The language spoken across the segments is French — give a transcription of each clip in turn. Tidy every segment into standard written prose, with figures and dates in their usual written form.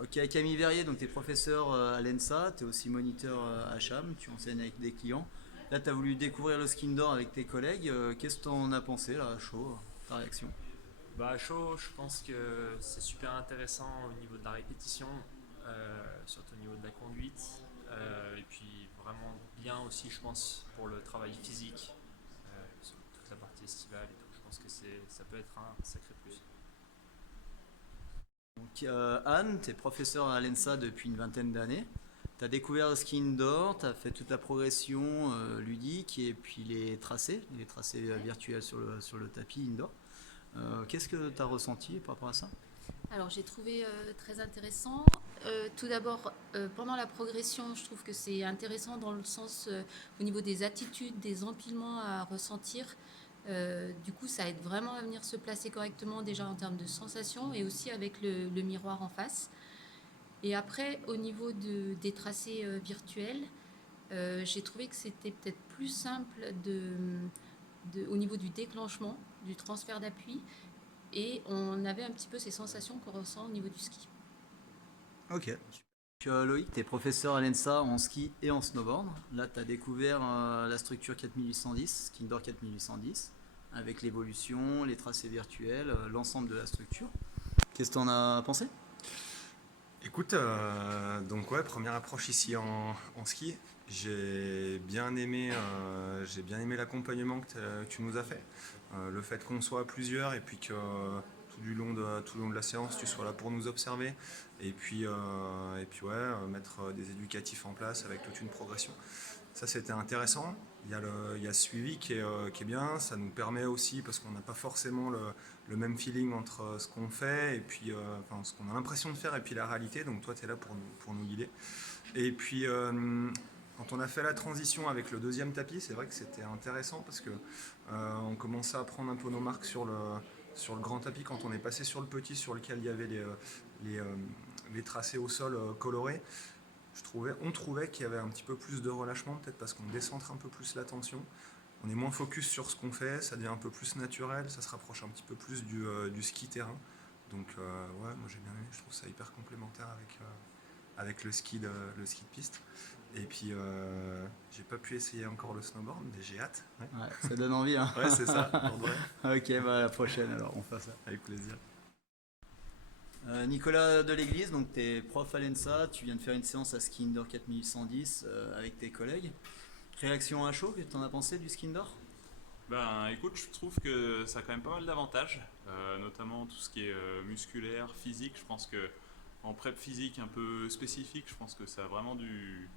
Ok, Camille Verrier, donc tu es professeur à l'ENSA, tu es aussi moniteur à Cham, tu enseignes avec des clients. Là, tu as voulu découvrir le ski indoor avec tes collègues. Qu'est-ce que tu en as pensé là, à chaud, ta réaction? Bah, chaud, je pense que c'est super intéressant au niveau de la répétition, surtout au niveau de la conduite, et puis vraiment bien aussi, je pense, pour le travail physique, sur toute la partie estivale et tout. Je pense que ça peut être un sacré plus. Donc, Anne, tu es professeur à l'ENSA depuis une vingtaine d'années. Tu as découvert le ski indoor, tu as fait toute la progression ludique et puis les tracés virtuels sur le tapis indoor. Qu'est-ce que tu as ressenti par rapport à ça? Alors j'ai trouvé très intéressant. Tout d'abord, pendant la progression, je trouve que c'est intéressant dans le sens au niveau des attitudes, des empilements à ressentir. Du coup, ça aide vraiment à venir se placer correctement déjà en termes de sensations et aussi avec le miroir en face. Et après, au niveau des tracés virtuels, j'ai trouvé que c'était peut-être plus simple au niveau du déclenchement, du transfert d'appui, et on avait un petit peu ces sensations qu'on ressent au niveau du ski. Ok. Puis, Loïc, tu es professeur à l'ENSA en ski et en snowboard. Là, tu as découvert la structure 4810, Ski Indoor 4810, avec l'évolution, les tracés virtuels, l'ensemble de la structure. Qu'est-ce que tu en as pensé? Écoute, donc ouais, première approche ici en ski. J'ai bien aimé l'accompagnement que tu nous as fait. Le fait qu'on soit à plusieurs et puis que tout le long de la séance, tu sois là pour nous observer. Et puis ouais, mettre des éducatifs en place avec toute une progression. Ça, c'était intéressant. Il y a ce suivi qui est bien. Ça nous permet aussi, parce qu'on n'a pas forcément le même feeling entre ce qu'on fait et puis enfin, ce qu'on a l'impression de faire et puis la réalité. Donc toi, tu es là pour nous guider. Et puis, quand on a fait la transition avec le deuxième tapis, c'est vrai que c'était intéressant parce que on commençait à prendre un peu nos marques sur le grand tapis quand on est passé sur le petit sur lequel il y avait les, euh, les tracés au sol colorés. On trouvait qu'il y avait un petit peu plus de relâchement, peut-être parce qu'on décentre un peu plus l'attention. On est moins focus sur ce qu'on fait, ça devient un peu plus naturel, ça se rapproche un petit peu plus du ski terrain. Donc ouais, moi j'ai bien aimé, je trouve ça hyper complémentaire avec le ski de piste. Et puis j'ai pas pu essayer encore le snowboard, mais j'ai hâte. Ouais, Ouais, ça donne envie, hein. ouais c'est ça, André. Ok, bah à la prochaine alors, on fait ça. Avec plaisir. Nicolas Deléglise, donc tu es prof à l'ENSA, tu viens de faire une séance à Ski Indoor 4110 avec tes collègues. Réaction à chaud, qu'est-ce que tu en as pensé du ski indoor? Ben écoute, je trouve que ça a quand même pas mal d'avantages, notamment tout ce qui est musculaire, physique. Je pense que en prep physique un peu spécifique, je pense que ça a vraiment du.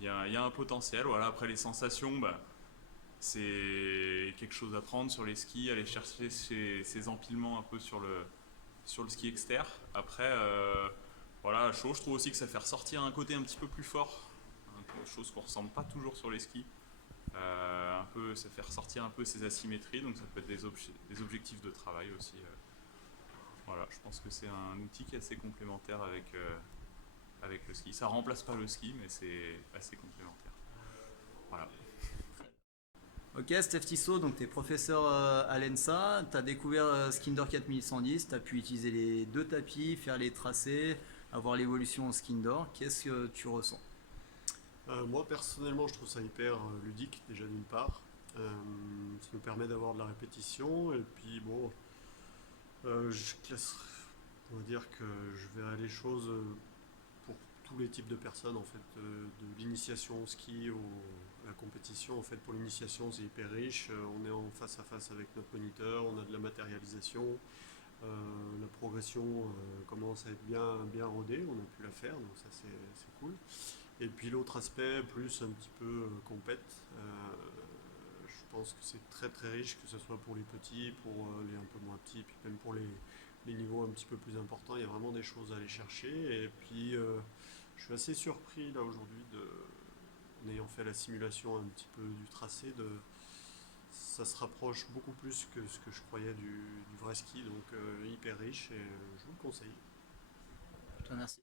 Il y a un potentiel. Voilà. Après les sensations, bah, c'est quelque chose à prendre sur les skis, aller chercher ces empilements un peu sur le ski externe. Après, voilà, chaud, je trouve aussi que ça fait ressortir un côté un petit peu plus fort, chose qu'on ressent pas toujours sur les skis. Ça fait ressortir un peu ces asymétries, donc ça peut être des objectifs de travail aussi. Voilà, je pense que c'est un outil qui est assez complémentaire avec le ski. Ça remplace pas le ski, mais c'est assez complémentaire. Voilà. Ok, Steph Tissot, donc tu es professeur à l'ENSA, tu as découvert Ski Indoor 4110, tu as pu utiliser les deux tapis, faire les tracés, avoir l'évolution en ski indoor. Qu'est-ce que tu ressens? Moi personnellement je trouve ça hyper ludique déjà d'une part. Ça nous permet d'avoir de la répétition et puis bon, je classe, on va dire que je verrai les choses pour tous les types de personnes en fait, de l'initiation au ski à la compétition. En fait pour l'initiation c'est hyper riche. On est en face à face avec notre moniteur, on a de la matérialisation. La progression commence à être bien rodée, on a pu la faire, donc ça c'est cool. Et puis l'autre aspect, plus un petit peu compète, je pense que c'est très très riche, que ce soit pour les petits, pour les un peu moins petits, puis même pour les niveaux un petit peu plus importants, il y a vraiment des choses à aller chercher. Et puis je suis assez surpris là aujourd'hui, en ayant fait la simulation un petit peu du tracé, ça se rapproche beaucoup plus que ce que je croyais du vrai ski, donc hyper riche et je vous le conseille. Je te remercie.